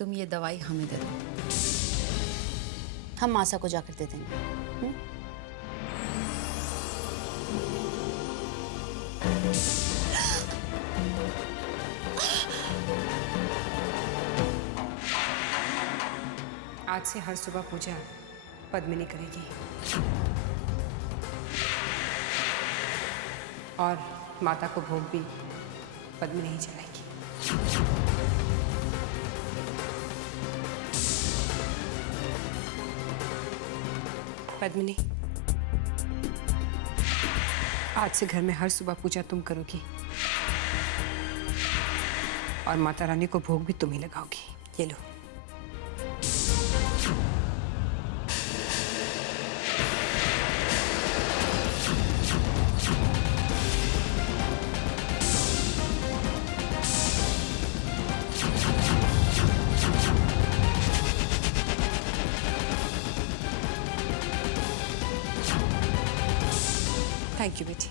तुम ये दवाई हमें दे दो। हम मासा को जाकर दे देंगे। आज से हर सुबह पूजा पद्मिनी करेगी और माता को भोग भी पद्मिनी ही चलाएगी। पद्मिनी, आज से घर में हर सुबह पूजा तुम करोगी और माता रानी को भोग भी तुम ही लगाओगी। ये लो। थैंक यू बेटी।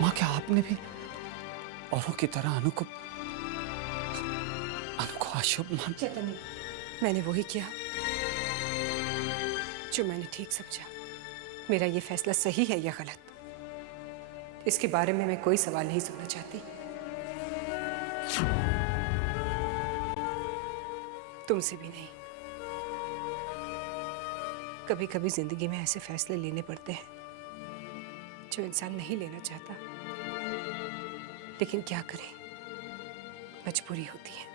माँ, क्या आपने भी औरों की तरह अनु को अशुभ मान? चैतन्य, मैंने वही किया जो मैंने ठीक समझा। मेरा ये फैसला सही है या गलत, इसके बारे में मैं कोई सवाल नहीं सुनना चाहती। तुमसे भी नहीं। कभी कभी जिंदगी में ऐसे फैसले लेने पड़ते हैं जो इंसान नहीं लेना चाहता, लेकिन क्या करें, मजबूरी होती है।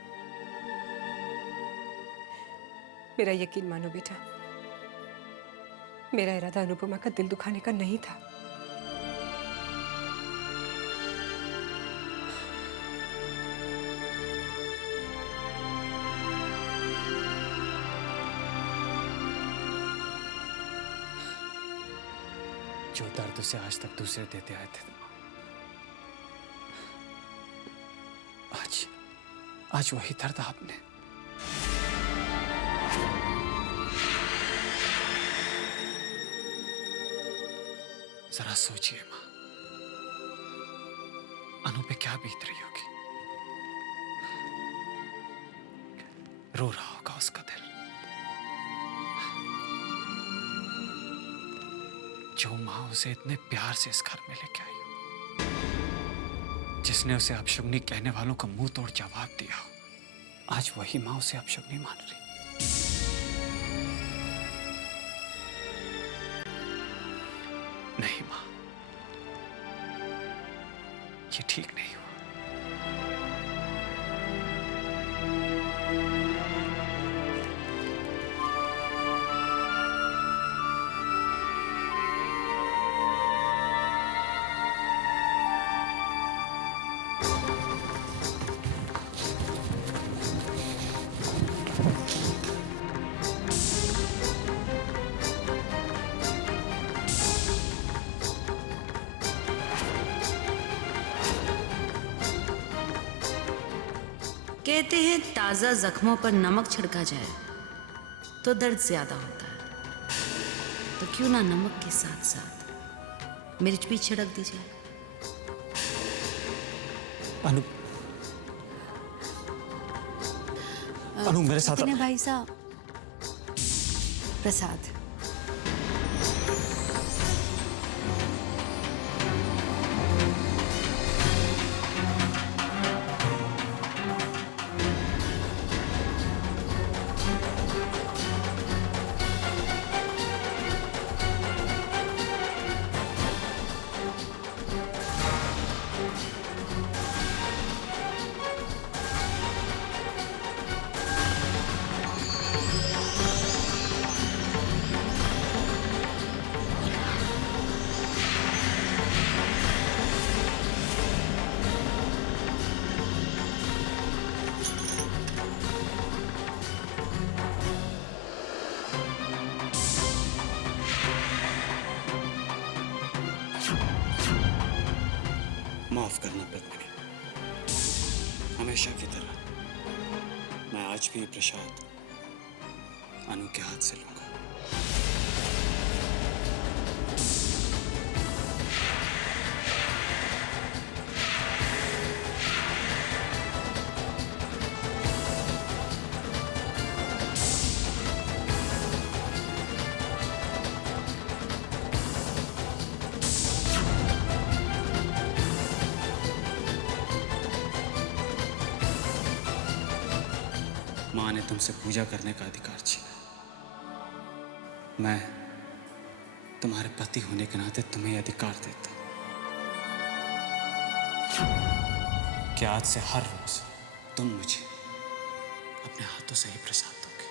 मेरा यकीन मानो बेटा, मेरा इरादा अनुपमा का दिल दुखाने का नहीं था। जो दर्द से आज तक दूसरे देते आए थे, आज वही दर्द आपने। जरा सोचिए माँ, अनु पे क्या बीत रही होगी। रो रहा होगा उसका दिल। जो माँ उसे इतने प्यार से इस घर में लेके आई हो, जिसने उसे अपशुगनी कहने वालों का मुंह तोड़ जवाब दिया हो, आज वही माँ उसे अपशुगनी मान रही। नहीं माँ, ये ठीक नहीं हुआ। कहते हैं ताजा जख्मों पर नमक छिड़का जाए तो दर्द ज्यादा होता है, तो क्यों ना नमक के साथ साथ मिर्च भी छिड़क दी जाए। अनु, अनु मेरे साथ कितने भाई साहब प्रसाद। माफ करना पद्मिनी, हमेशा की तरह मैं आज भी प्रसाद अनु के हाथ से लूंगा। मां ने तुमसे पूजा करने का अधिकार छीना। मैं तुम्हारे पति होने के नाते तुम्हें यह अधिकार देता हूं कि आज से हर रोज तुम मुझे अपने हाथों से ही प्रसाद दोगे।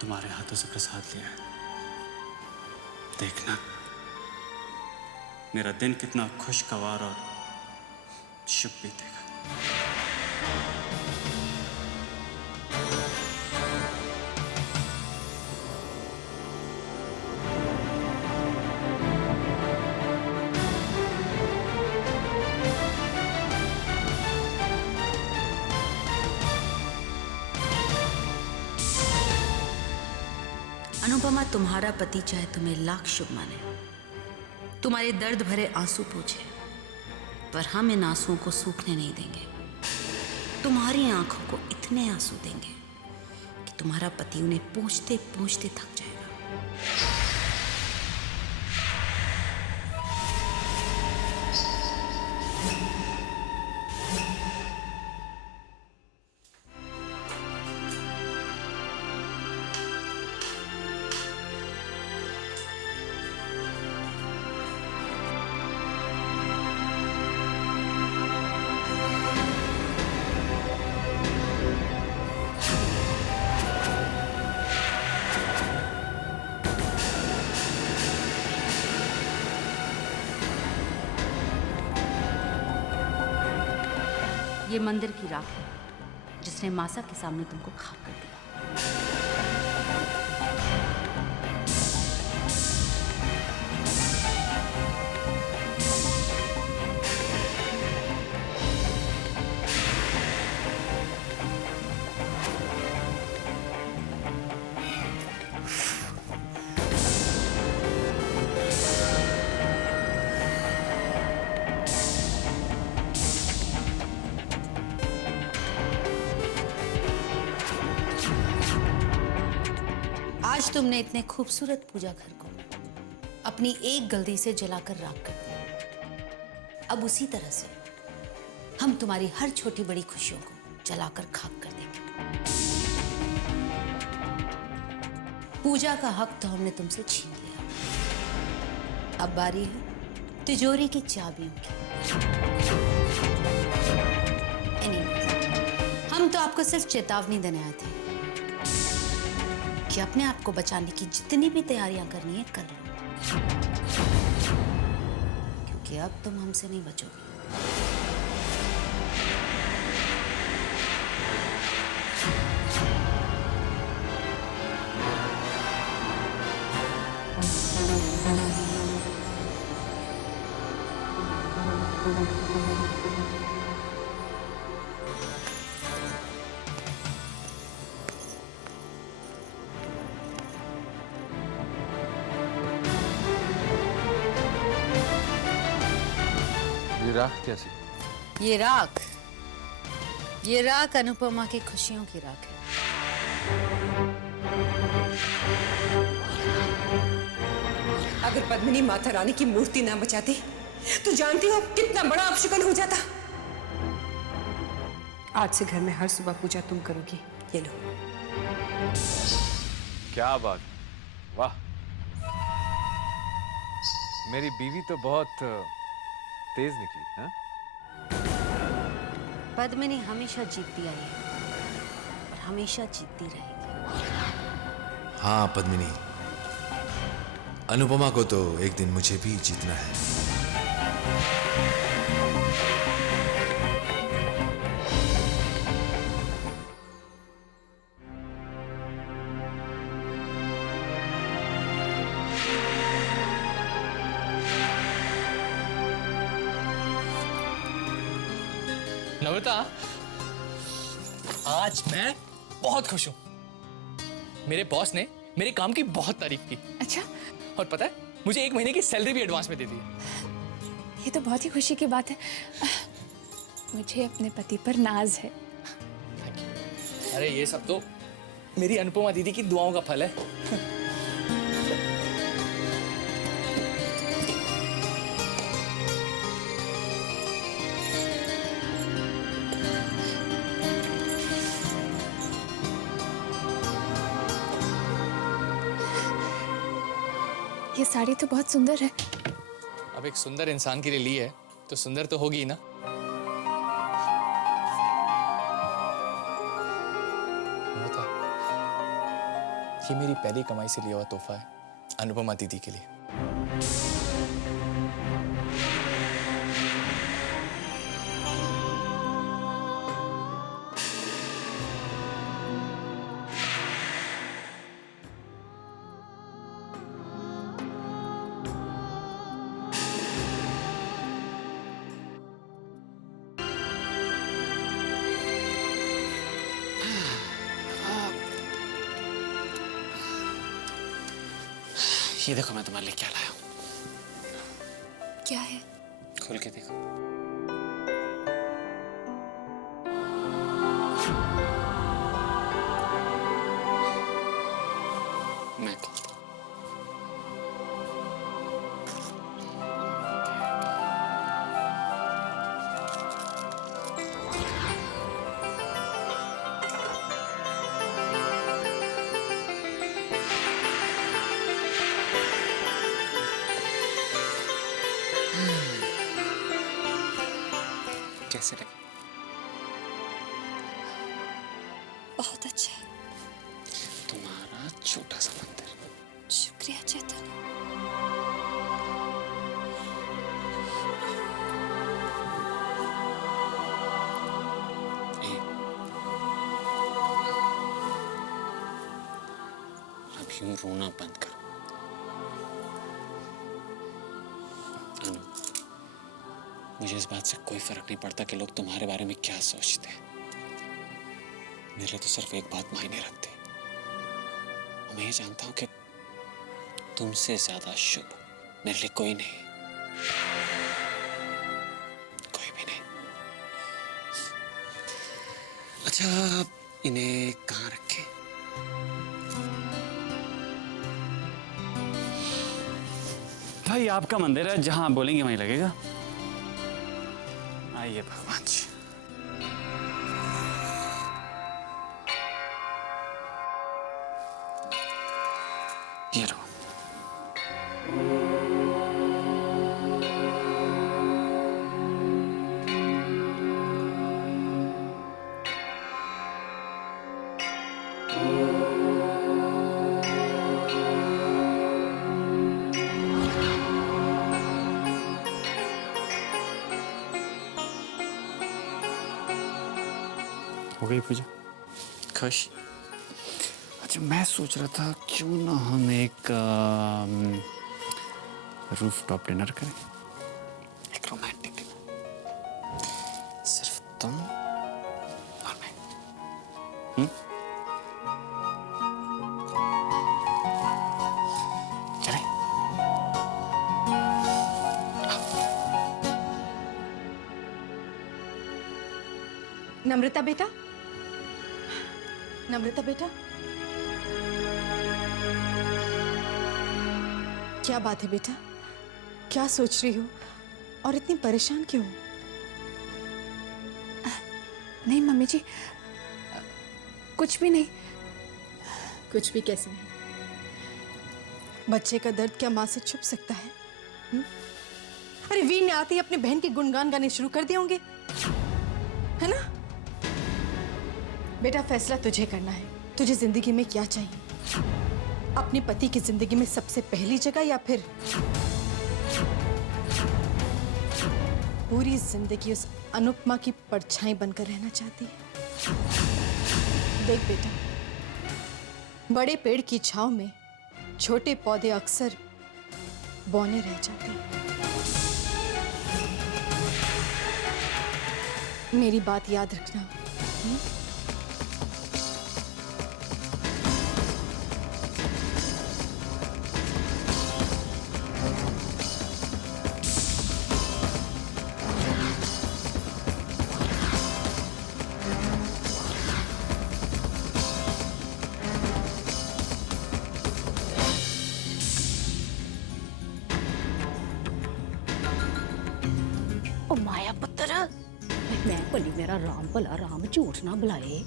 तुम्हारे हाथों से प्रसाद लिया है, देखना मेरा दिन कितना खुशगवार और शुभ बीतेगा। अनुपमा, तुम्हारा पति चाहे तुम्हें लाख शुभ माने, तुम्हारे दर्द भरे आंसू पूछे, पर हम इन आंसुओं को सूखने नहीं देंगे। तुम्हारी आंखों को इतने आंसू देंगे कि तुम्हारा पति उन्हें पोंछते पोंछते थक जाएगा। ये मंदिर की राख है जिसने मासा के सामने तुमको खाक कर दिया। आज तुमने इतने खूबसूरत पूजा घर को अपनी एक गलती से जलाकर राख कर दिया। अब उसी तरह से हम तुम्हारी हर छोटी बड़ी खुशियों को जलाकर खाक कर देंगे। पूजा का हक तो हमने तुमसे छीन लिया, अब बारी है तिजोरी की चाबियों की। Anyways, हम तो आपको सिर्फ चेतावनी देने आए थे कि अपने आप को बचाने की जितनी भी तैयारियां करनी है कर लो, क्योंकि अब तुम हमसे नहीं बचोगे। ये राख कैसी? ये राख अनुपमा की खुशियों की राख है। अगर पद्मिनी माता रानी की मूर्ति ना बचाती तो जानती हो कितना बड़ा अपशकुन हो जाता। आज से घर में हर सुबह पूजा तुम करोगी। ये लो। क्या बात, वाह। मेरी बीवी तो बहुत तेज निकली, हाँ? पद्मिनी हमेशा जीतती आई है और हमेशा जीतती रहेगी। हाँ पद्मिनी, अनुपमा को तो एक दिन मुझे भी जीतना है। नम्रता, आज मैं बहुत खुश हूं। मेरे बॉस ने मेरे काम की बहुत तारीफ की। अच्छा, और पता है, मुझे 1 महीने की सैलरी भी एडवांस में दे दी है। ये तो बहुत ही खुशी की बात है। मुझे अपने पति पर नाज है। अरे ये सब तो मेरी अनुपमा दीदी की दुआओं का फल है। ये साड़ी तो बहुत सुंदर है। अब एक सुंदर इंसान के लिए ली है तो सुंदर तो होगी ही ना। ये मेरी पहली कमाई से लिया हुआ तोहफा है अनुपमा दीदी के लिए। ये देखो मैं तुम्हारे लिए क्या लाया हूं। क्या है? खोल के देखो। मैं खोलता हूं। कैसे लगे? बहुत अच्छा है। तुम्हारा छोटा सा मंदिर। शुक्रिया चेतन। अब यूं रोना बंद करो। अनु, मुझे इस बात से कोई फर्क नहीं पड़ता कि लोग तुम्हारे बारे में क्या सोचते हैं। मेरे लिए तो सिर्फ एक बात मायने रखती है, और मैं ये जानता हूं कि तुमसे ज्यादा शुभ मेरे लिए कोई नहीं, कोई भी नहीं। अच्छा, इन्हें कहाँ रखें? भाई आपका मंदिर है, जहां आप बोलेंगे वहीं लगेगा। आइए भगवान जी। ये लो। हो गई पूजा? खुश? अच्छा, मैं सोच रहा था क्यों ना हम एक रूफ टॉप डिनर करें, एक रोमांटिक डिनर, सिर्फ तुम और मैं। चले? नम्रता बेटा, नम्रता बेटा, क्या बात है बेटा? क्या सोच रही हो और इतनी परेशान क्यों? नहीं मम्मी जी, कुछ भी नहीं। कुछ भी कैसे नहीं? बच्चे का दर्द क्या माँ से छुप सकता है? अरे वीर ने आते ही अपनी बहन के गुणगान गाने शुरू कर दिए होंगे, है ना? बेटा, फैसला तुझे करना है। तुझे जिंदगी में क्या चाहिए? अपने पति की जिंदगी में सबसे पहली जगह या फिर पूरी जिंदगी उस अनुपमा की परछाई बनकर रहना चाहती है? देख बेटा, बड़े पेड़ की छांव में छोटे पौधे अक्सर बौने रह जाते हैं। मेरी बात याद रखना। ओ माया पुत्र, मैं भली मेरा राम भला राम झूठ ना बुलाए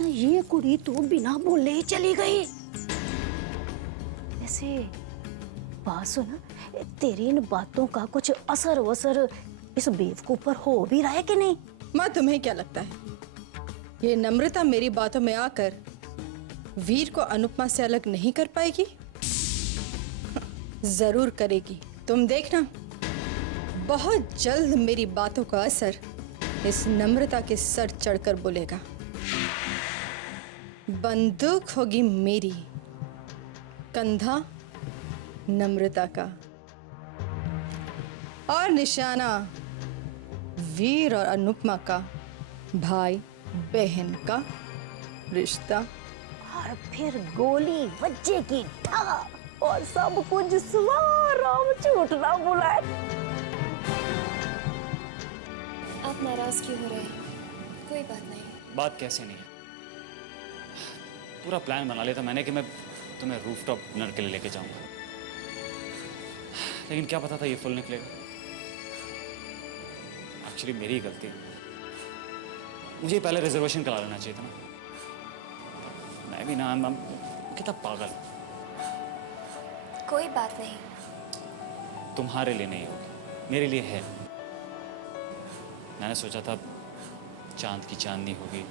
ना, ये कुड़ी तो बिना बोले ही चली गई। ऐसे बात सुन, तेरी इन बातों का कुछ असर वसर इस बेवकूफ पर हो भी रहा है कि नहीं? माँ, तुम्हें क्या लगता है ये नम्रता मेरी बातों में आकर वीर को अनुपमा से अलग नहीं कर पाएगी? जरूर करेगी, तुम देखना। बहुत जल्द मेरी बातों का असर इस नम्रता के सर चढ़कर बोलेगा। बंदूक होगी मेरी, कंधा नम्रता का, और निशाना वीर और अनुपमा का भाई बहन का रिश्ता। और फिर गोली बच्चे ठा और सब कुछ सवार राम झूठ ना बुलाए। आप नाराज क्यों हो रहे हैं? कोई बात नहीं। बात कैसे नहीं है? पूरा प्लान बना लिया था मैंने कि मैं तुम्हें रूफटॉप डिनर के लिए लेके जाऊंगा, लेकिन क्या पता था ये फुल निकलेगा। एक्चुअली मेरी ही गलती है, मुझे पहले रिजर्वेशन करा लेना चाहिए था ना। मैं भी ना कितना पागल हूं। कोई बात नहीं। तुम्हारे लिए नहीं होगी, मेरे लिए है। मैंने सोचा था चांद की चांदनी होगी,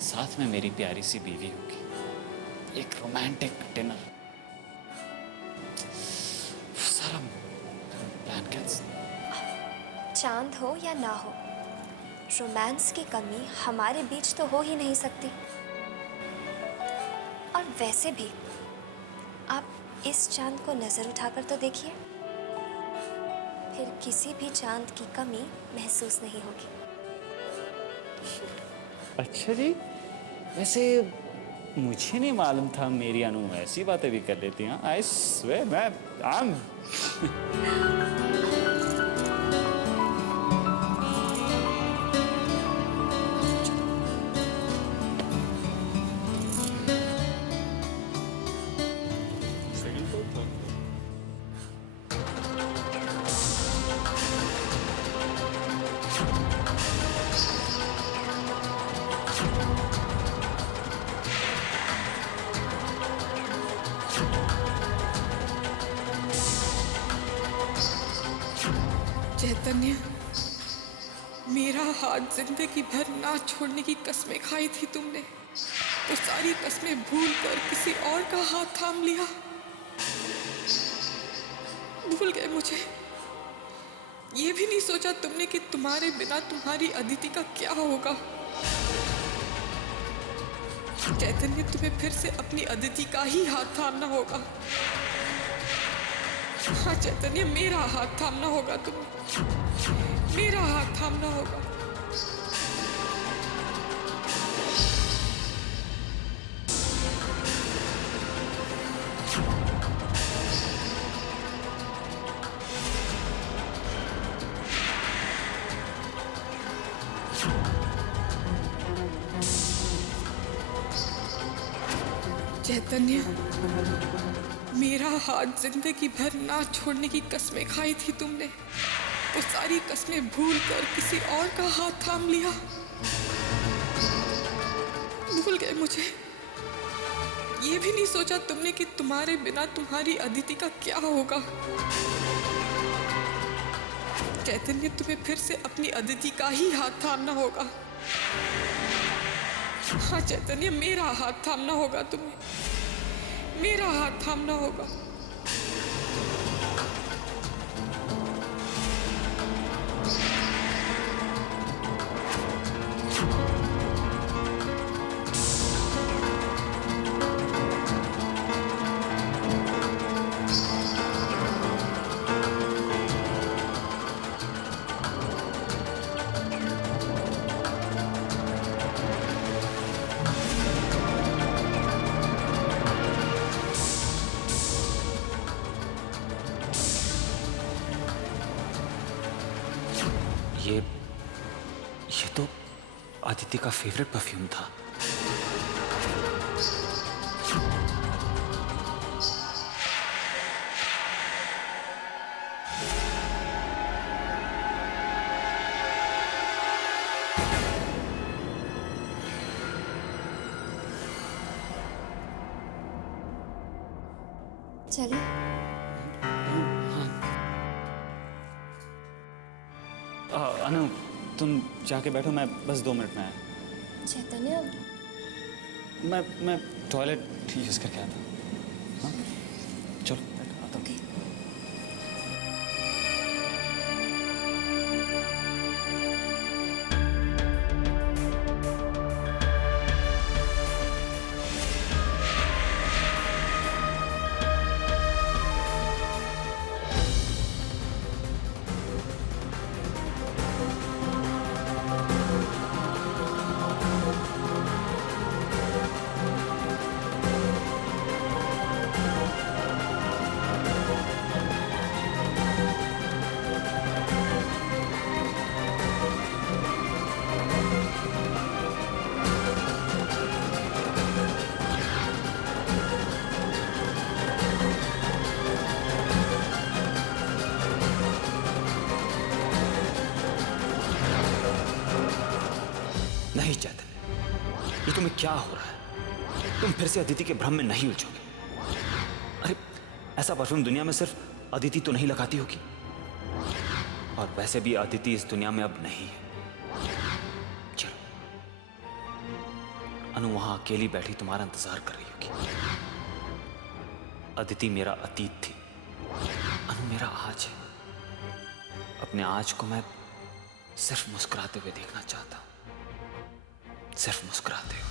साथ में मेरी प्यारी सी बीवी होगी, एक रोमांटिक डिनर। सारा प्लान कैंसिल। चांद हो या ना हो, रोमांस की कमी हमारे बीच तो हो ही नहीं सकती। और वैसे भी आप इस चांद को नजर उठाकर तो देखिए, फिर किसी भी चांद की कमी महसूस नहीं होगी। अच्छा जी, वैसे मुझे नहीं मालूम था मेरी अनु ऐसी बातें भी कर लेती हैं। आई स्वेयर मैं चैतन्य, मेरा हाथ जिंदगी भर ना छोड़ने की कसमें खाई थी तुमने, तो सारी कसमें भूल कर किसी और का हाथ थाम लिया। भूल गए मुझे। ये भी नहीं सोचा तुमने कि तुम्हारे बिना तुम्हारी अदिति का क्या होगा। चैतन्य, तुम्हें फिर से अपनी अदिति का ही हाथ थामना होगा। हाँ चैतन्य, मेरा हाथ थामना होगा तुम्हें, मेरा हाथ थामना होगा। चैतन्य, मेरा हाथ जिंदगी भर ना छोड़ने की कसमें खाई थी तुमने, वो सारी कसमें भूल कर किसी और का हाथ थाम लिया। भूल गए मुझे। ये भी नहीं सोचा तुमने कि तुम्हारे बिना तुम्हारी अदिति का क्या होगा। चैतन्य, तुम्हें फिर से अपनी अदिति का ही हाथ थामना होगा। हाँ चैतन्य, मेरा हाथ थामना होगा तुम्हें, मेरा हाथ थामना होगा। ये तो आदित्य का फेवरेट परफ्यूम था। चलो। अनु, तुम जाके बैठो, मैं बस 2 मिनट में आया। चैतन्य, मैं टॉयलेट यूज करके आता हूँ। हाँ? चलो बैठो, आता हूँ। नहीं चैतन्य, ये तुम्हें क्या हो रहा है? तुम फिर से अदिति के भ्रम में नहीं उलझोगे। अरे ऐसा परफ्यूम दुनिया में सिर्फ अदिति तो नहीं लगाती होगी, और वैसे भी अदिति इस दुनिया में अब नहीं है। चलो, अनु वहां अकेली बैठी तुम्हारा इंतजार कर रही होगी। अदिति मेरा अतीत थी, अनु मेरा आज है। अपने आज को मैं सिर्फ मुस्कुराते हुए देखना चाहता हूं, सिर्फ मुस्कुराते हुए।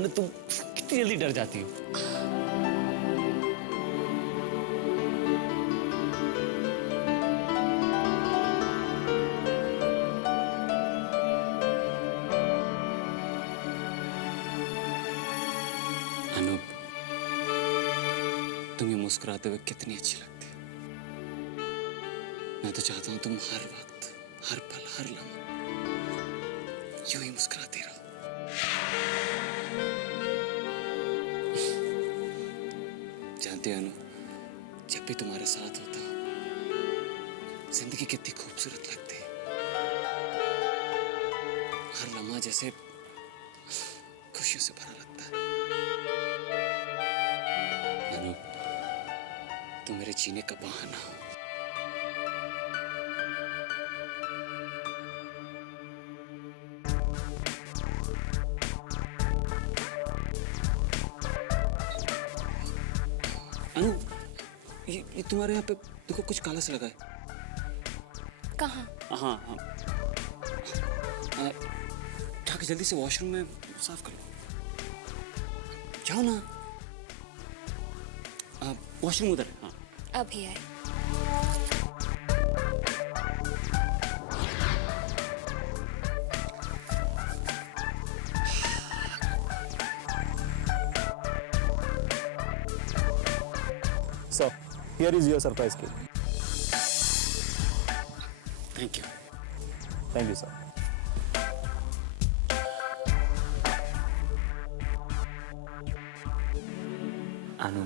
अनु तुम कितनी जल्दी डर जाती हो। अनु तुम ये मुस्कुराते हुए कितनी अच्छी लगती हो। मैं तो चाहता हूं तुम हर वक्त, हर पल, हर लम्हा यूं ही मुस्कुराती रहो। जानती हो अनु, जब भी तुम्हारे साथ होता हूं जिंदगी कितनी खूबसूरत लगती है। हर लम्हा जैसे खुशियों से भरा लगता है। अनु तुम मेरे जीने का बहाना हो। अनु ये तुम्हारे यहाँ पे देखो कुछ काला सा लगा है। कहाँ? हाँ हाँ जाके जल्दी से वॉशरूम में साफ कर लो। जाओ ना। वॉशरूम उधर है। हाँ अभी आए। So, here is your surprise cake. Thank you. Thank you, sir. अनु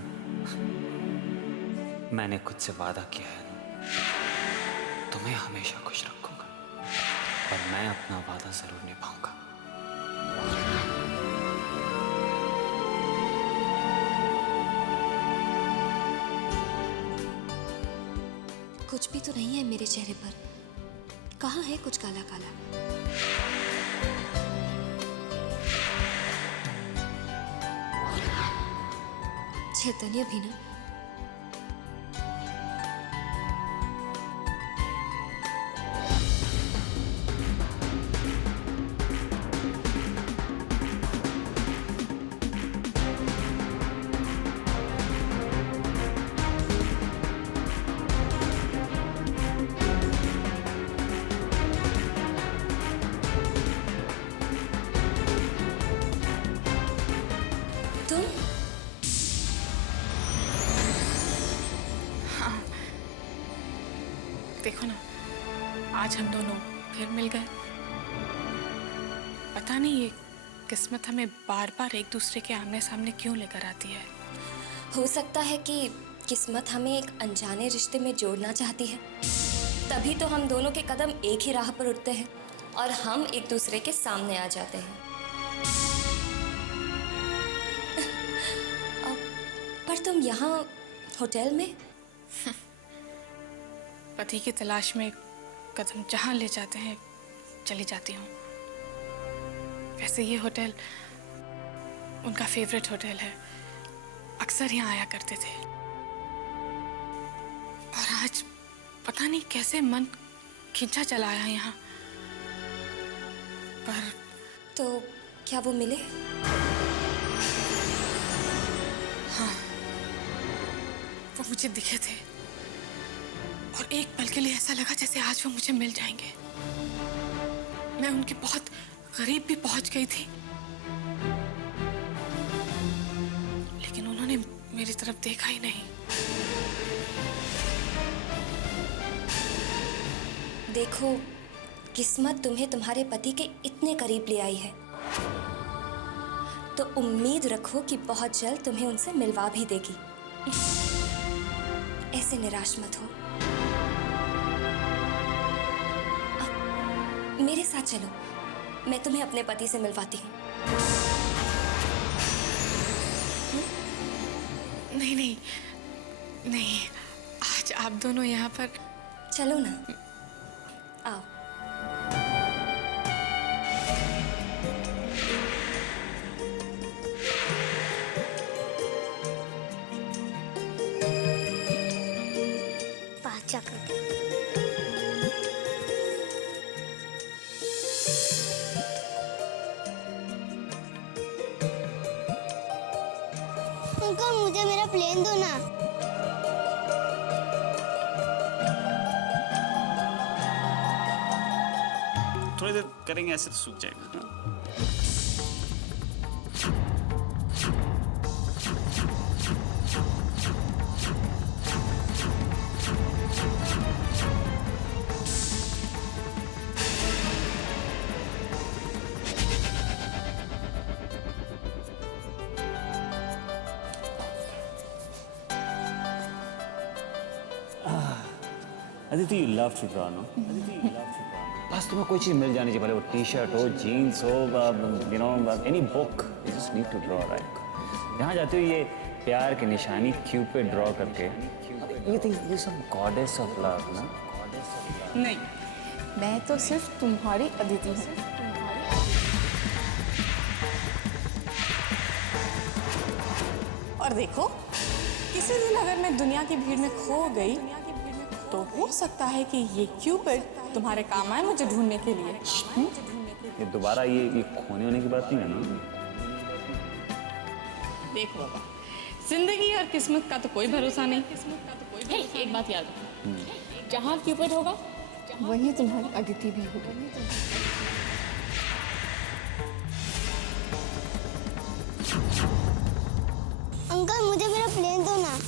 मैंने खुद से वादा किया है अनु, तुम्हें हमेशा खुश रखूंगा और मैं अपना वादा जरूर निभाऊंगा। कुछ भी तो नहीं है मेरे चेहरे पर। कहाँ है कुछ काला काला? चैतन्य भी ना। तुम देखो ना, आज हम दोनों फिर मिल गए। पता नहीं ये किस्मत हमें बार बार एक दूसरे के आमने सामने क्यों लेकर आती है। हो सकता है कि किस्मत हमें एक अनजाने रिश्ते में जोड़ना चाहती है, तभी तो हम दोनों के कदम एक ही राह पर उठते हैं और हम एक दूसरे के सामने आ जाते हैं। पर तुम यहाँ होटल में? पति की तलाश में कदम जहाँ ले जाते हैं चली जाती हूँ। वैसे ये होटल उनका फेवरेट होटल है, अक्सर यहाँ आया करते थे। और आज पता नहीं कैसे मन खिंचा चला आया यहाँ पर। तो क्या वो मिले? हाँ, वो मुझे दिखे थे और एक पल के लिए ऐसा लगा जैसे आज वो मुझे मिल जाएंगे। मैं उनके बहुत करीब भी पहुंच गई थी, लेकिन उन्होंने मेरी तरफ देखा ही नहीं। देखो, किस्मत तुम्हें तुम्हारे पति के इतने करीब ले आई है, तो उम्मीद रखो कि बहुत जल्द तुम्हें उनसे मिलवा भी देगी। ऐसे निराश मत हो। अब मेरे साथ चलो, मैं तुम्हें अपने पति से मिलवाती हूँ। नहीं नहीं नहीं, आज आप दोनों यहाँ पर। चलो ना, आओ। मेरा प्लेन दो ना। थोड़ी देर करेंगे ऐसे तो सूख जाएगा। हाँ? Aditi, you love to draw, no? बस तुम्हें कोई चीज मिल जानी चाहिए, भले वो टी शर्ट हो, जीन्स हो, you know, any book. You just need to draw, right? जहाँ जाते हो ये प्यार की निशानी क्यूपिड ड्रॉ करके, you think you're some goddess of love, ना? नहीं, मैं तो सिर्फ तुम्हारी अदिति हूँ। और देखो, किसी दिन अगर मैं दुनिया की भीड़ में खो गई तो हो सकता है कि ये क्यूपिड तुम्हारे काम आए मुझे ढूंढने के लिए। ये दोबारा ये खोने होने की बात नहीं है ना? देखो बाबा, जिंदगी और किस्मत का तो कोई भरोसा नहीं। एक बात याद रखो, जहाँ क्यूपिड होगा वहीं तुम्हारी अदिति भी होगी। अंकल मुझे मेरा प्लेन दो ना।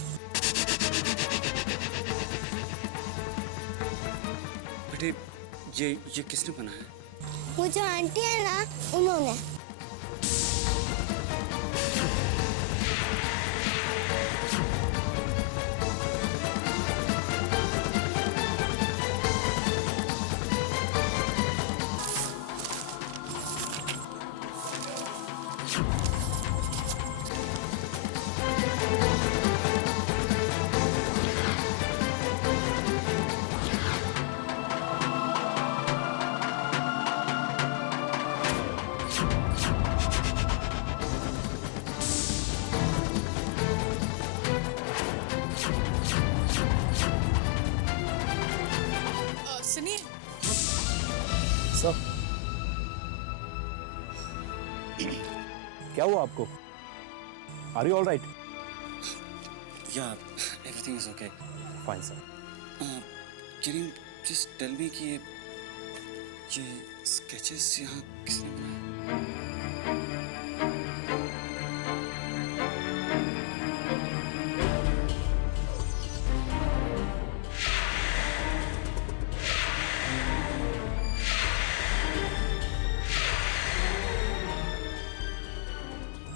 बेटे ये किसने बनाया? वो जो आंटी है ना, उन्होंने। सुनिए, सर, क्या हुआ आपको? Are you all right? या everything is okay. Fine sir. Can you just tell me कि ये स्केचेस यहाँ किसने बनाए?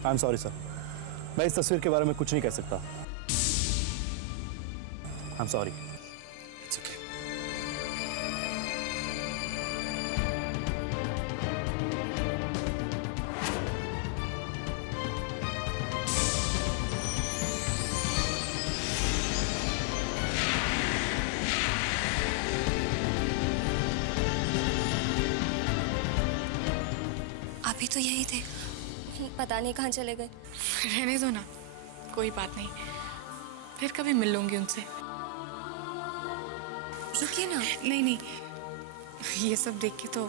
आई एम सॉरी सर, मैं इस तस्वीर के बारे में कुछ नहीं कह सकता। I am sorry. It's okay. अभी तो यही थे, पता नहीं कहाँ चले गए। रहने दो ना, कोई बात नहीं, फिर कभी मिल लूंगी उनसे। रुकिए ना। नहीं नहीं, ये सब देख के तो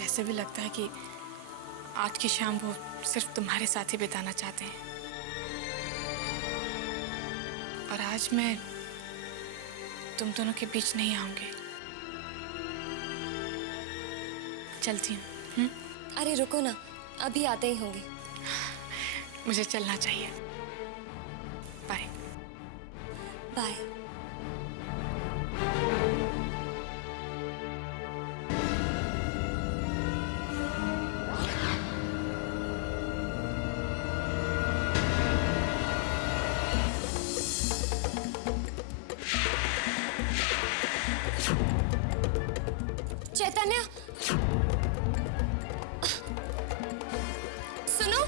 वैसे भी लगता है कि आज की शाम वो सिर्फ तुम्हारे साथ ही बिताना चाहते हैं। और आज मैं तुम दोनों के बीच नहीं आऊंगी। चलती हूँ। अरे रुको ना, अभी आते ही होंगे। मुझे चलना चाहिए। बाय। बाय। चैतन्य, सुनो।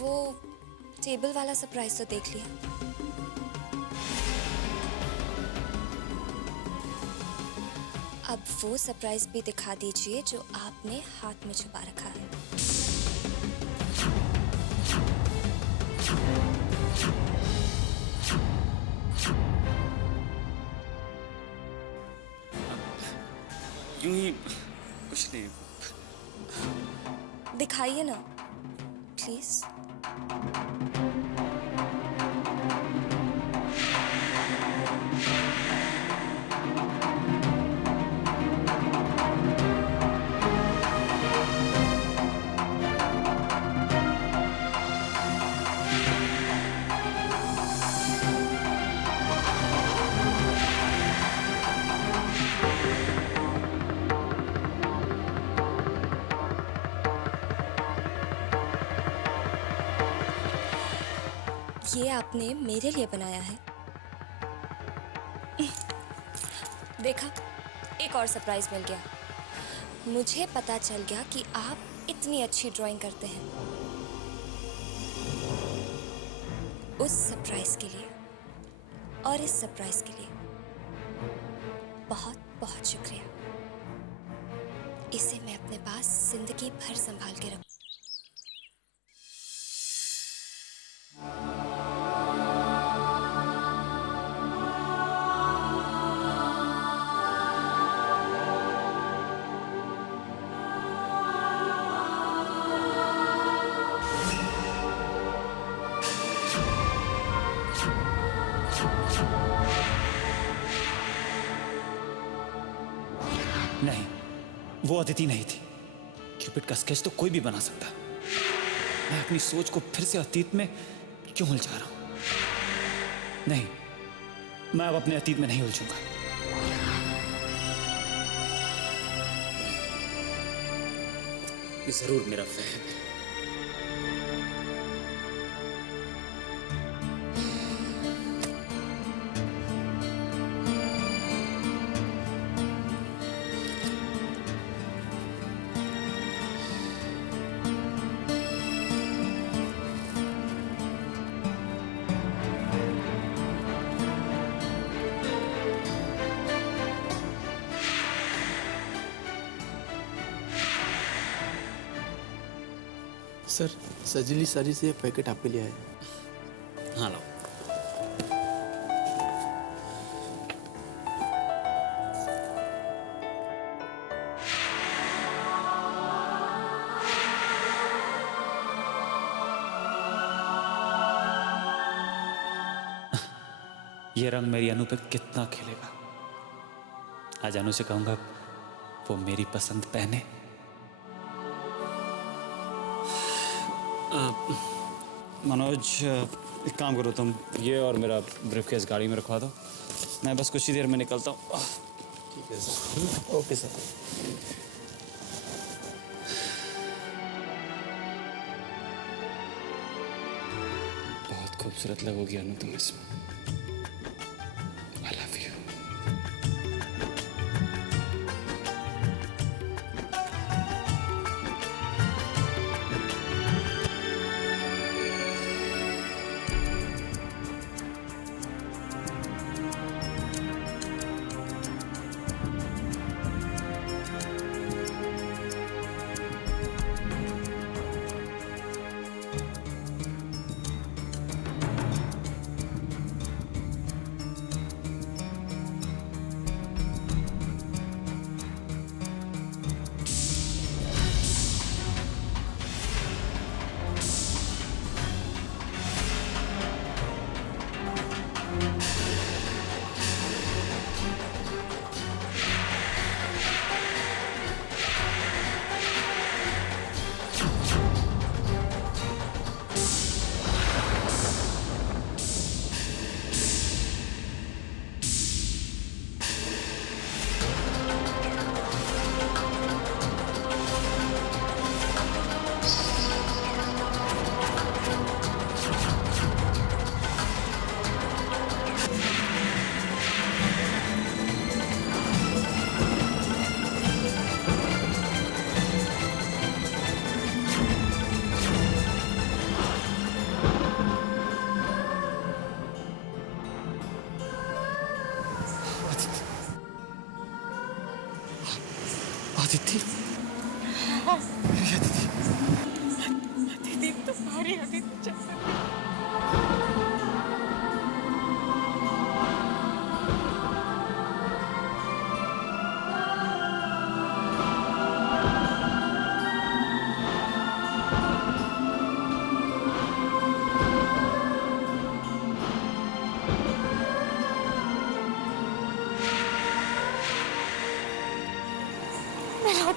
वो टेबल वाला सरप्राइज तो देख लिया। अब वो सरप्राइज भी दिखा दीजिए जो आपने हाथ में छुपा रखा है। यूं ही कुछ नहीं। दिखाइए ना प्लीज। ये आपने मेरे लिए बनाया है। देखा, एक और सरप्राइज मिल गया। मुझे पता चल गया कि आप इतनी अच्छी ड्राइंग करते हैं। उस सरप्राइज के लिए और इस सरप्राइज के लिए बहुत बहुत शुक्रिया। इसे मैं अपने पास जिंदगी भर संभाल के रखूं। नहीं, वो अदिति नहीं थी। क्यूपिड का स्केच तो कोई भी बना सकता। मैं अपनी सोच को फिर से अतीत में क्यों उलझा रहा हूं? नहीं, मैं अब अपने अतीत में नहीं उलझूंगा। ये जरूर मेरा वहम है। सर, सजली सारी से एक पैकेट आपके लिए आया। हाँ लाओ। ये रंग मेरी अनु पे कितना खेलेगा। आज अनु से कहूंगा वो मेरी पसंद पहने। मनोज, एक काम करो तुम, ये और मेरा ब्रीफकेस गाड़ी में रखवा दो। मैं बस कुछ ही देर में निकलता हूँ। ठीक है सर। Okay sir. बहुत खूबसूरत लगोगी अनु तुम इसमें। I love you.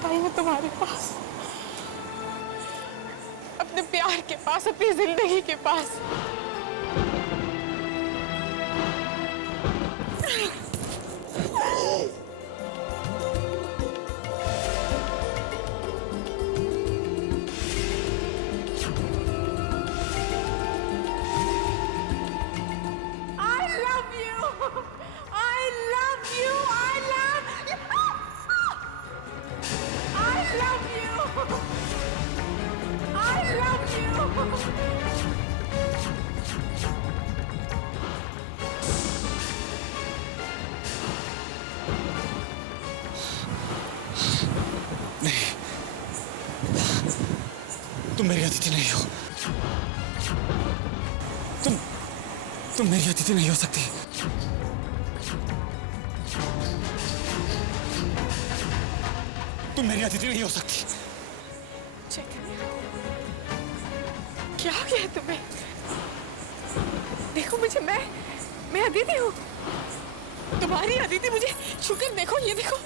आई हूँ तुम्हारे पास, अपने प्यार के पास, अपनी जिंदगी के पास। तुम मेरी अतिथि नहीं हो। तुम मेरी अतिथि नहीं हो सकती। तुम मेरी अतिथि नहीं हो सकती। चैतन्य, क्या हो गया तुम्हें? देखो मुझे, मैं अदिति हूँ, तुम्हारी अदिति। मुझे छूकर देखो, ये देखो,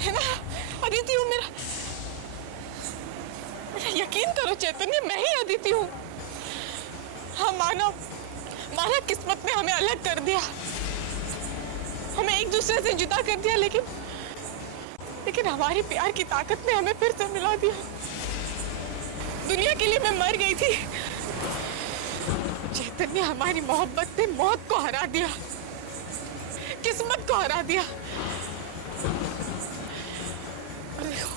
है ना, अदिति हूँ। मेरा यकीन करो चैतन्य, मैं ही अदिति हूँ। हाँ, माना किस्मत ने हमें अलग कर दिया, हमें एक दूसरे से जुदा कर दिया, लेकिन हमारी प्यार की ताकत ने हमें फिर से मिला दिया। दुनिया के लिए मैं मर गई थी, चैतन्य हमारी मोहब्बत ने मौत को हरा दिया, किस्मत को हरा दिया। और देखो,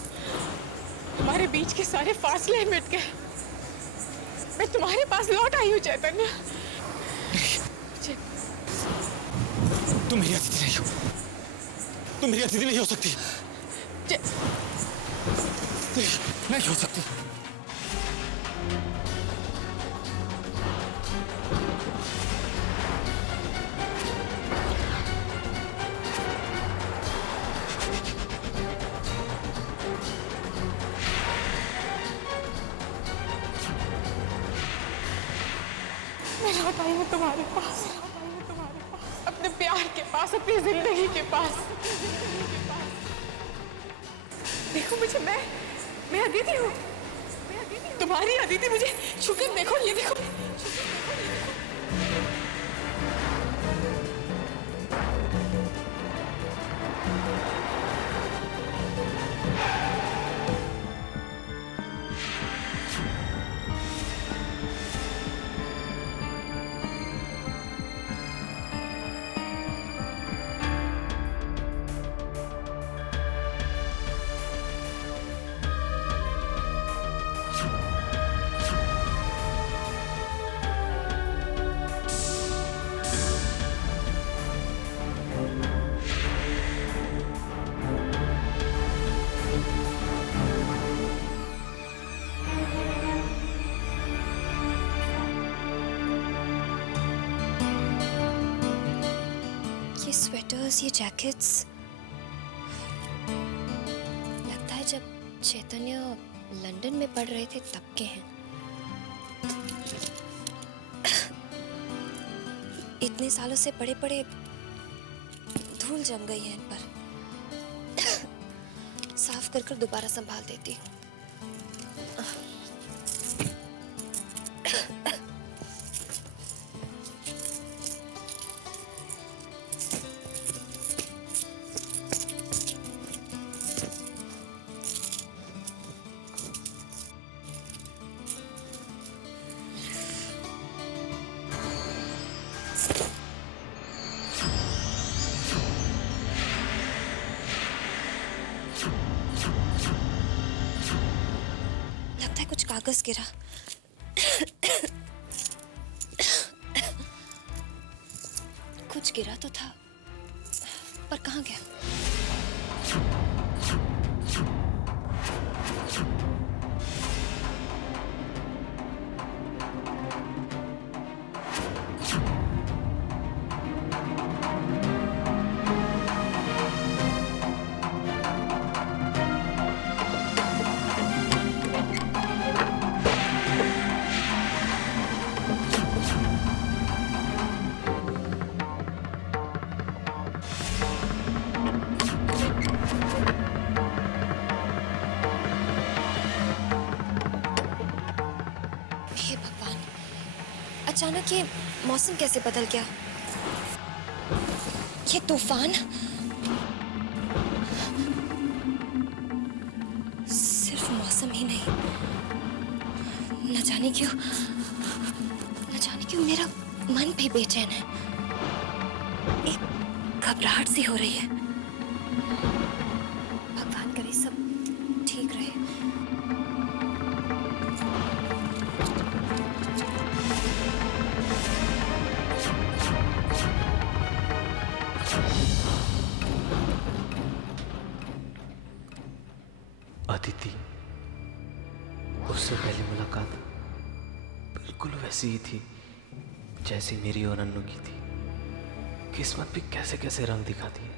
हमारे बीच के सारे फासले मिट गए। मैं तुम्हारे पास लौट आई हूँ चैतन्य। तुम मेरी अतिथि नहीं हो। तुम मेरी अतिथि नहीं हो सकती। नहीं हो सकती। मैं लौट आई हूँ तुम्हारे पास, अपने प्यार के पास, अपनी जिंदगी के पास। देखो मुझे, मैं अदिति हूँ, तुम्हारी अदिति। मुझे छूकर देखो, ये देखो। ये स्वेटर्स, ये जैकेट्स, लगता है जब चैतन्य लंदन में पढ़ रहे थे तब के हैं। इतने सालों से पड़े पड़े धूल जम गई है इन पर। साफ कर कर दोबारा संभाल देती हूँ। कुछ कागज गिरा। कुछ गिरा तो था, पर कहाँ गया? अचानक ये मौसम कैसे बदल गया? ये तूफान सिर्फ मौसम ही नहीं, न जाने क्यों मेरा मन भी बेचैन है। एक घबराहट सी हो रही है। भगवान करे सब ठीक रहे। अदिति, उससे पहली मुलाकात बिल्कुल वैसी ही थी जैसी मेरी और अन्नू की थी। किस्मत भी कैसे कैसे रंग दिखाती है।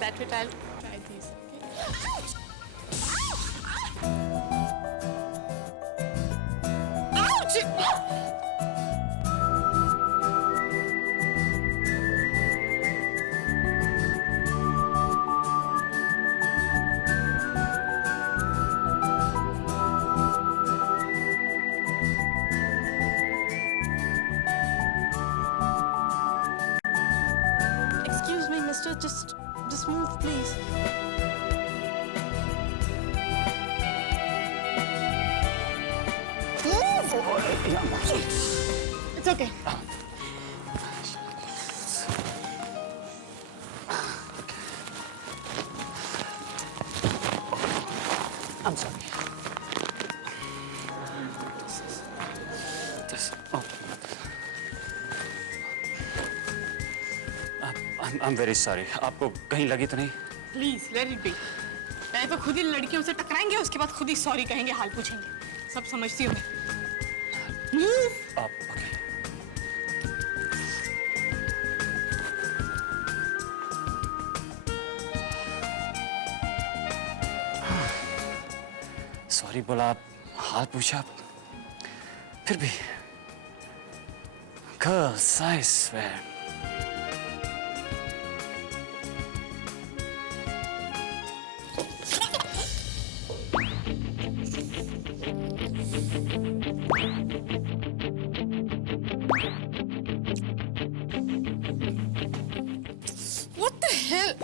That way, I'll try these. Okay? Ouch! Excuse me, mister, just move, please. It's okay. I'm sorry. I'm very sorry. आपको कहीं लगी तो नहीं? Please let it be. पहले तो खुद ही लड़कियों से टकराएंगे, उसके बाद खुद ही सॉरी कहेंगे, हाल पूछेंगे। सब समझती हूँ मैं। Move. Okay. सॉरी बोला, हाल पूछा, फिर भी Girls, I swear. What the hell?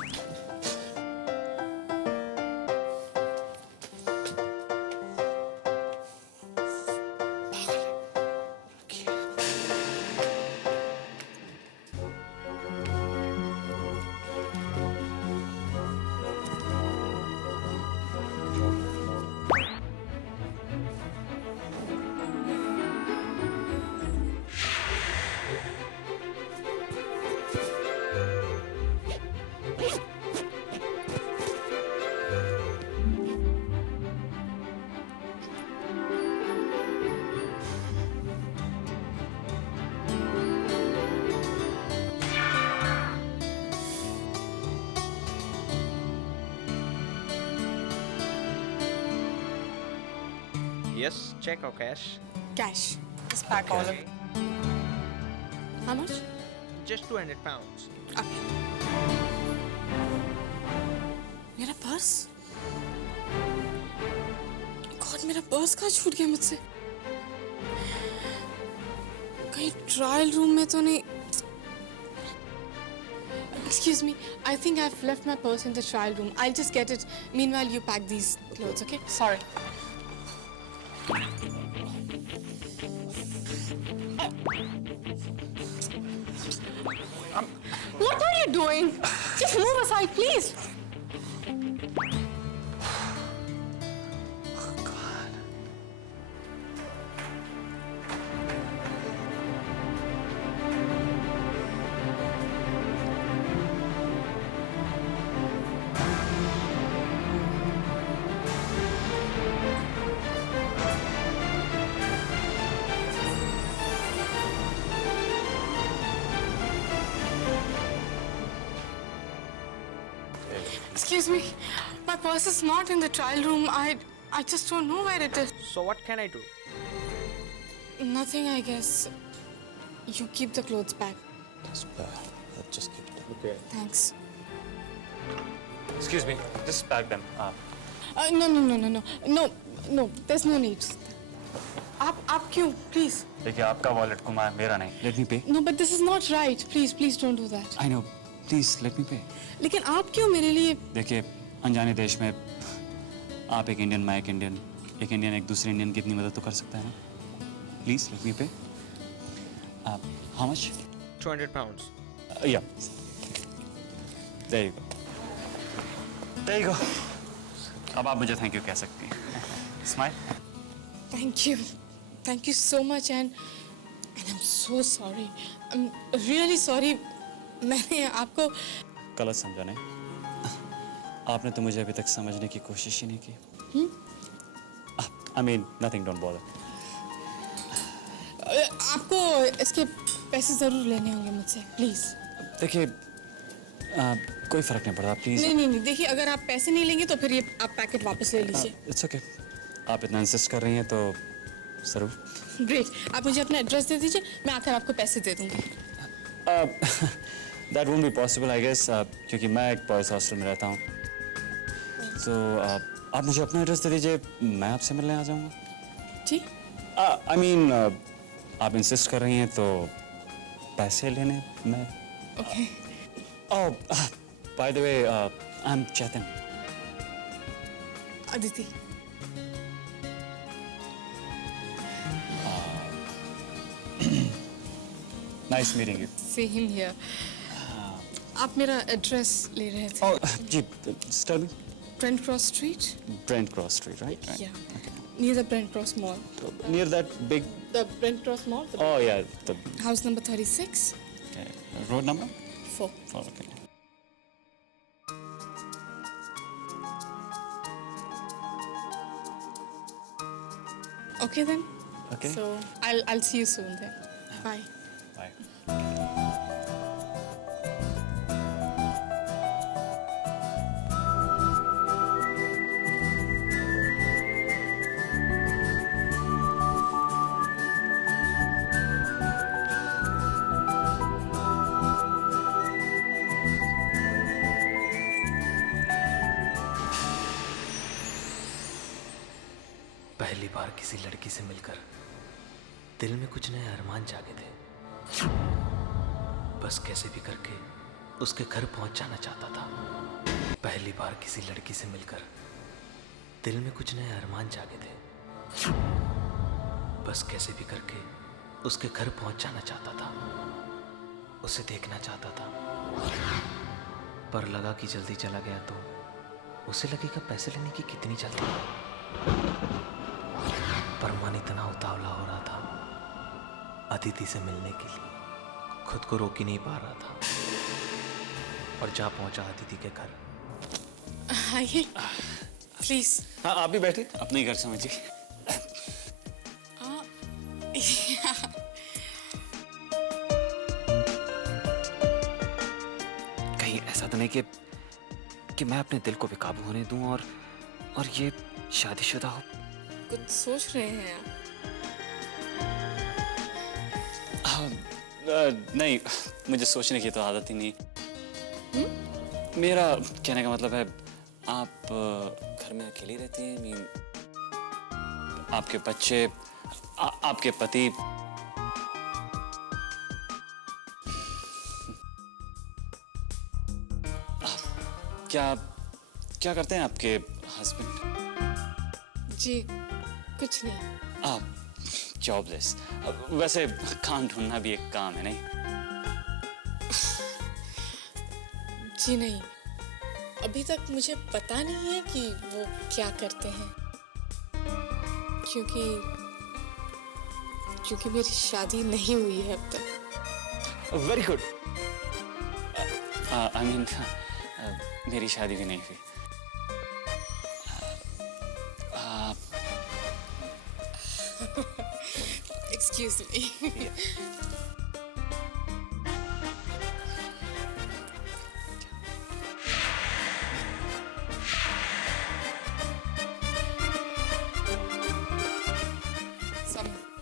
Yes, check or cash? Cash. Just pack all of it. How much? Just 200 pounds. Okay. मेरा पर्स? गॉड, मेरा पर्स कहाँ छूट गया मुझसे? कहीं ट्रायल रूम में तो नहीं? Excuse me, I think I've left my purse in the trial room. I'll just get it. Meanwhile, you pack these clothes, okay? Sorry. What are you doing? Just move aside, please. Excuse me, my purse is not in the trial room. I just don't know where it is. So what can I do? Nothing, I guess. You keep the clothes back. Just keep it. Okay. Thanks. Excuse me, just pack them. No. There's no need. आप क्यों? Please. देखिए आपका wallet घुमा है, मेरा नहीं. Let me pay. No, but this is not right. Please don't do that. I know. Please let me pay. लेकिन आप क्यों मेरे लिए? देखिए अनजाने देश में आप एक इंडियन, मैं एक इंडियन, एक इंडियन एक दूसरे इंडियन की इतनी मदद तो कर सकता है ना? Please let me pay. How much? 200 pounds. Yeah. There you go. There you go. अब आप मुझे थैंक यू कह सकती हैं. Smile. Thank you so much and I'm so sorry. I'm really sorry. मैंने आपको गलत समझा नहीं. आपने तो मुझे अभी तक समझने की कोशिश ही नहीं की. I mean nothing, don't bother. आपको इसके पैसे जरूर लेने होंगे मुझसे, प्लीज. देखिए कोई फर्क नहीं पड़ता, प्लीज. नहीं, देखिए अगर आप पैसे नहीं लेंगे तो फिर ये आप पैकेट वापस ले लीजिए. It's okay. आप इतना इंसिस्ट कर रही हैं तो जरूर. ग्रेट. आप मुझे अपना एड्रेस दे दीजिए, मैं आकर आपको पैसे दे दूंगी. That won't be possible I guess, क्योंकि मैं एक बॉयज हॉस्टल में रहता हूँ. तो आप मुझे अपना एड्रेस दे दीजिए, मैं आपसे मिलने आ जाऊँगा. जी. आई मीन आप इंसिस्ट कर रही हैं तो पैसे लेने मैं. Okay. Oh by the way I am Chetan. Aditi. Nice meeting you. Same here. आप मेरा एड्रेस ले रहे थे. ओह जी, just tell me. Brent Cross Street. Brent Cross Street, right? Yeah. Okay. Near the Brent Cross Mall. Near that big. The Brent Cross Mall. Oh yeah, the. House number 36. Okay. Road number? 4. Okay. Okay then. Okay. So I'll see you soon then. Bye. Bye. पहली बार किसी लड़की से मिलकर दिल में कुछ नए अरमान जागे थे. बस कैसे भी करके उसके घर पहुंच जाना चाहता था. पहली बार किसी लड़की से मिलकर दिल में कुछ नए अरमान जागे थे. बस कैसे भी करके उसके घर पहुंच जाना चाहता था. उसे देखना चाहता था. पर लगा कि जल्दी चला गया तो उसे लगेगा पैसे लेने की कितनी जल्दी. पर मन इतना उतावला हो रहा था अदिति से मिलने के लिए, खुद को रोक ही नहीं पा रहा था. और जा पहुंचा अदिति के घर. आइए प्लीज. हाँ आप भी बैठे, अपने घर समझिए. कहीं ऐसा तो नहीं कि मैं अपने दिल को बेकाबू होने दूं और ये शादीशुदा हो. कुछ सोच रहे हैं आप? नहीं, मुझे सोचने की तो आदत ही नहीं. मेरा कहने का मतलब है आप घर में अकेली रहती हैं. मीन आपके बच्चे, आपके पति. क्या करते हैं आपके हस्बैंड? जी कुछ नहीं. आप जॉबलेस. वैसे काम ढूंढना भी एक काम है नहीं? जी नहीं, अभी तक मुझे पता नहीं है कि वो क्या करते हैं, क्योंकि मेरी शादी नहीं हुई है अब तक. Very good. आई मीन मेरी शादी भी नहीं हुई. Excuse me.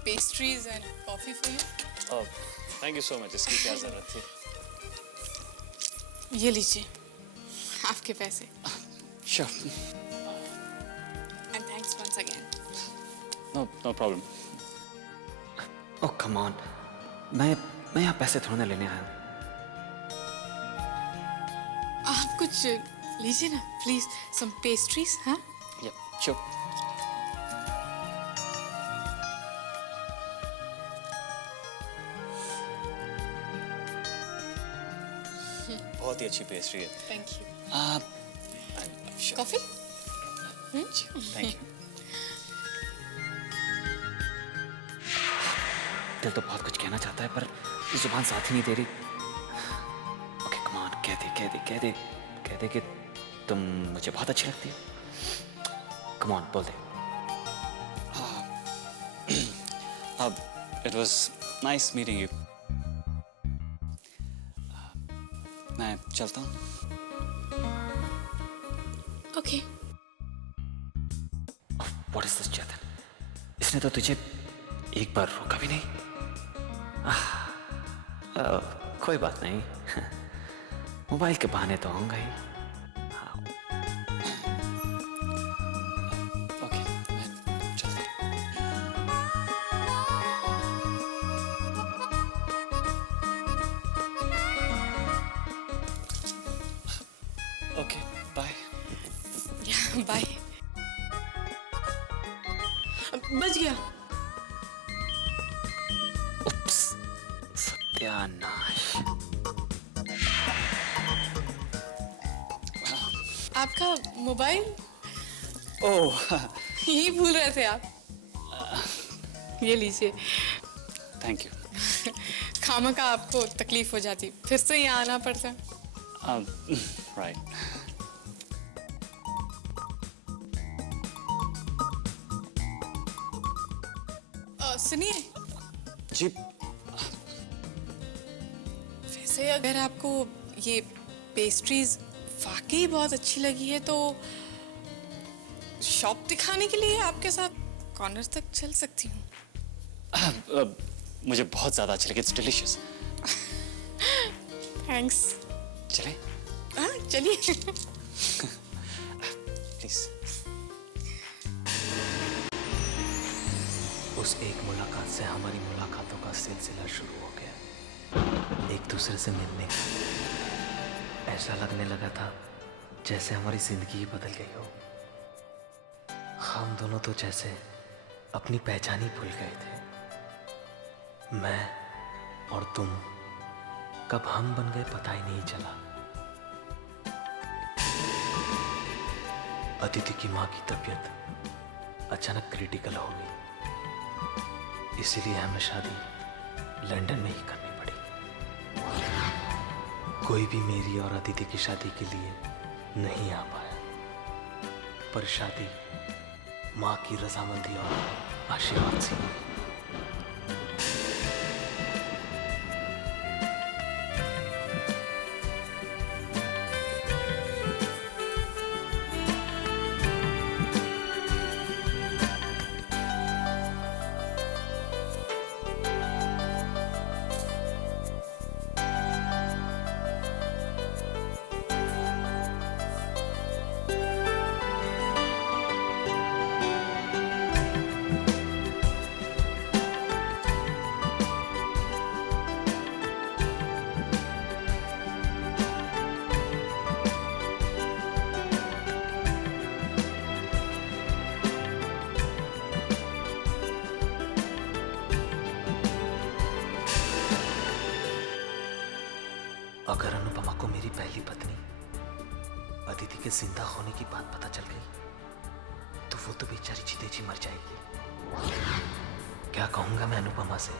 pastries and coffee for you. Oh, thank you so much. इसकी क्या जरूरत थी? ये लीजिए आपके पैसे. Sure. And thanks once again. No problem. Oh come on, मैं यहाँ पैसे थोड़ा ना लेने आया हूँ. आप कुछ लीजिए ना प्लीज. Some pastries, हाँ? Yeah, sure. बहुत ही अच्छी पेस्ट्री है. Thank you. Sure. Coffee? Thank you. दिल तो बहुत कुछ कहना चाहता है पर जुबान साथ ही नहीं दे रही. ओके कम ऑन, कह दे कि तुम मुझे बहुत अच्छी लगती हो. कम ऑन, बोल दे. It was nice meeting you. मैं चलता हूँ. Okay. What is this, चेतन? इसने तो तुझे एक बार रोका भी नहीं. कोई बात नहीं. मोबाइल के बहाने तो आऊंगा ही. ओके, मैं चलता हूँ. Okay, bye. Bye. बच गया. उप्स, सत्यानाश. आपका मोबाइल ओह, यही भूल रहे थे आप. ये लीजिए. Thank you. खामा का आपको तकलीफ हो जाती, फिर से यहाँ आना पड़ता. राइट. सुनिए, जी. वैसे अगर आपको ये पेस्ट्रीज वाकई बहुत अच्छी लगी है तो शॉप दिखाने के लिए आपके साथ कॉर्नर तक चल सकती हूँ. मुझे बहुत ज़्यादा अच्छी लगी. It's delicious. थैंक्स. चले? हाँ चलिए. प्लीज. उस एक मुलाकात से हमारी मुलाकातों का सिलसिला शुरू हो गया. एक दूसरे से मिलने ऐसा लगने लगा था जैसे हमारी जिंदगी ही बदल गई हो. हम दोनों तो जैसे अपनी पहचान ही भूल गए थे. मैं और तुम कब हम बन गए पता ही नहीं चला. अदिति की माँ की तबीयत अचानक क्रिटिकल हो गई. इसीलिए हमें शादी लंदन में ही करनी पड़ी. कोई भी मेरी और अदिति की शादी के लिए नहीं आ पाया, पर शादी माँ की रजामंदी और आशीर्वाद से हुई. अगर अनुपमा को मेरी पहली पत्नी अदिति के जिंदा होने की बात पता चल गई तो वो तो बेचारी जीते जी मर जाएगी. क्या कहूंगा मैं अनुपमा से